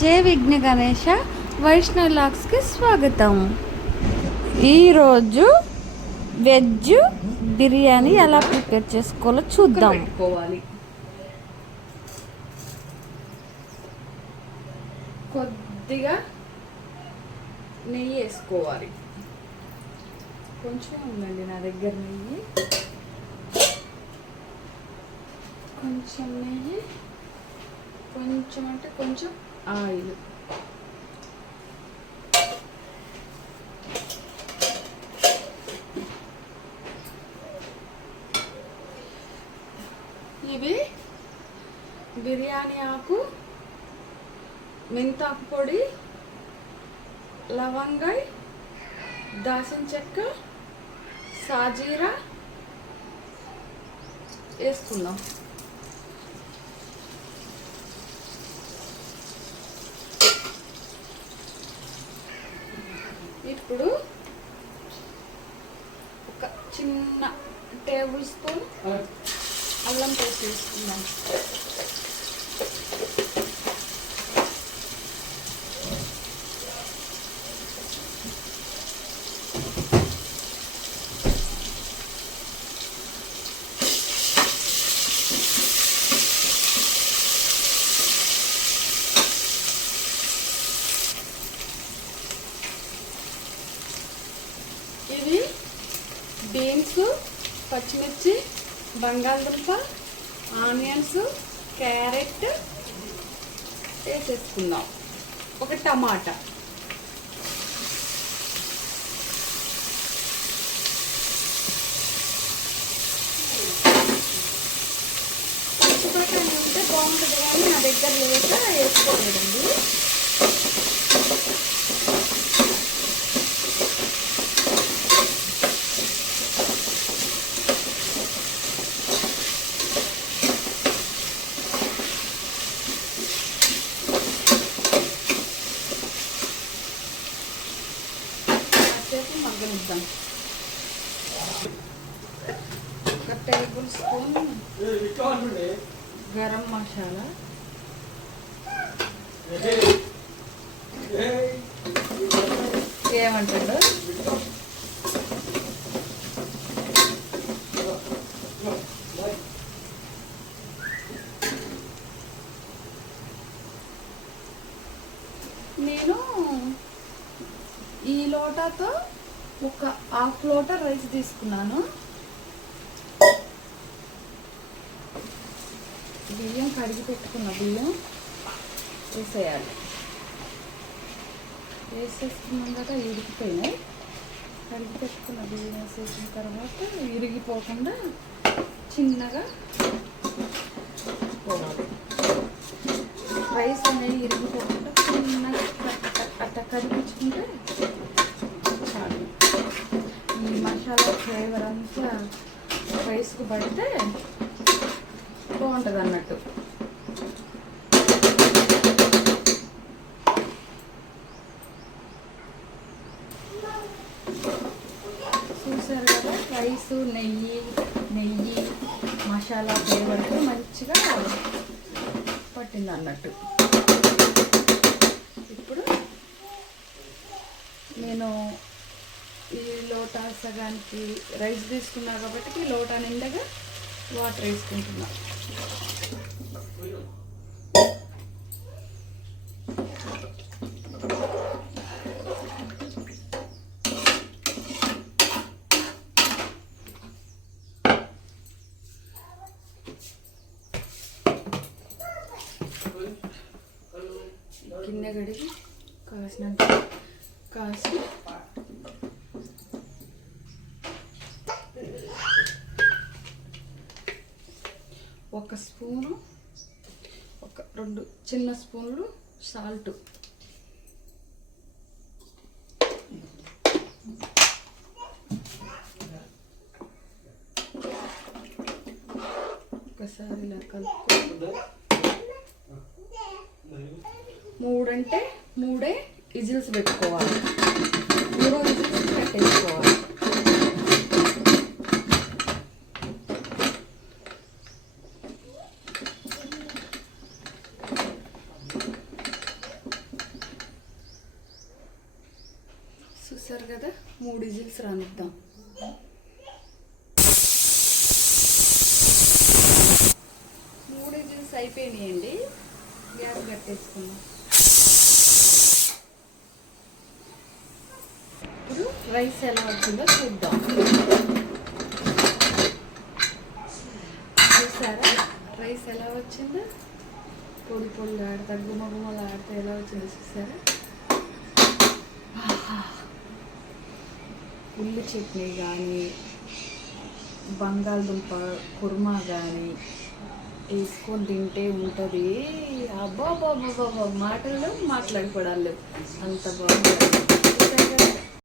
జై విఘ్న గణేష వైష్ణవ్ లాక్స్కి స్వాగతం. ఈరోజు వెజ్ బిర్యానీ ఎలా ప్రిపేర్ చేసుకోవాలో చూద్దాం. కొద్దిగా నెయ్యి వేసుకోవాలి. కొంచెం ఉందండి నా దగ్గర నెయ్యి. కొంచెం నెయ్యి, కొంచెం అంటే కొంచెం ఆయిల్. ఇవి బిర్యానీ ఆకు, మెంతాకు పొడి, లవంగాయ, దాల్చిన చెక్క, సాజీరా వేసుకుందాం. ఇప్పుడు ఒక చిన్న టేబుల్ స్పూన్ అల్లం పేస్ట్ వేసుకుందాం. ఇవి బీన్స్, పచ్చిమిర్చి, బంగాళదుంప, ఆనియన్స్, క్యారెట్ వేసేసుకుందాం. ఒక టమాటా. పచ్చిమిరపకాయలు ఉంటే బాగుంటుంది కానీ నా దగ్గర లేక వేసుకోలేదండి. మగ్గనిద్దాం. ఒక టేబుల్ స్పూన్ గరం మసాలా, ఏమంటాడు నేను ఈ లోటాతో ఒక హాఫ్ లోటా రైస్ తీసుకున్నాను. బియ్యం కడిగి పెట్టుకున్న బియ్యం వేసేయాలి. వేసేసుకున్నాక ఇరిగిపోయినాయి. కడిగి పెట్టుకున్న బియ్యం వేసేసిన తర్వాత ఇరిగిపోకుండా చిన్నగా పోవాలి. రైస్ అనేది ఇరిగిపోకుండా చిన్నగా అట్లా కడిపించుకుంటే చాలు. ఈ మసాలా ఫ్లేవర్ అంతా రైస్కు పడితే బాగుంటుంది అన్నట్టు. చూసారు కదా, రైస్ నెయ్యి మసాలా ఫ్లేవర్తో మంచిగా పట్టింది అన్నట్టు. ఇప్పుడు నేను ఈ లోటా సగానికి రైస్ తీసుకున్నా కాబట్టి లోటా నిండగా వాటర్ వేసుకుంటున్నా. గిన్నె గడిగి కాసి ఒక స్పూను, ఒక 2 చిన్న స్పూన్లు సాల్ట్, ఒకసారి ఇలా కలుపుకో. 3 అంటే 3 విజిల్స్ పెట్టుకోవాలి. 3 విజిల్స్ పెట్టేసుకోవాలి. చూసారు కదా, 3 విజిల్స్ రానిద్దాం. అయిపోయినాయండి. గ్యాస్ కట్టేసుకున్నాం. ఇప్పుడు రైస్ ఎలా వచ్చిందో చూద్దాం. చూసారా రైస్ ఎలా వచ్చిందో? పొడి పొడిగా ఆడతా, గుమగుమలు ఆడితే ఎలా వచ్చిందో చూసారా? ఉల్లి చట్నీ కానీ, బంగాళదుంప కుర్మా కానీ వేసుకొని తింటే ఉంటుంది. అబ్బాబాబాబా మాటల్లో మాట్లాడుకోవడాలు అంత బాగుంటుంది.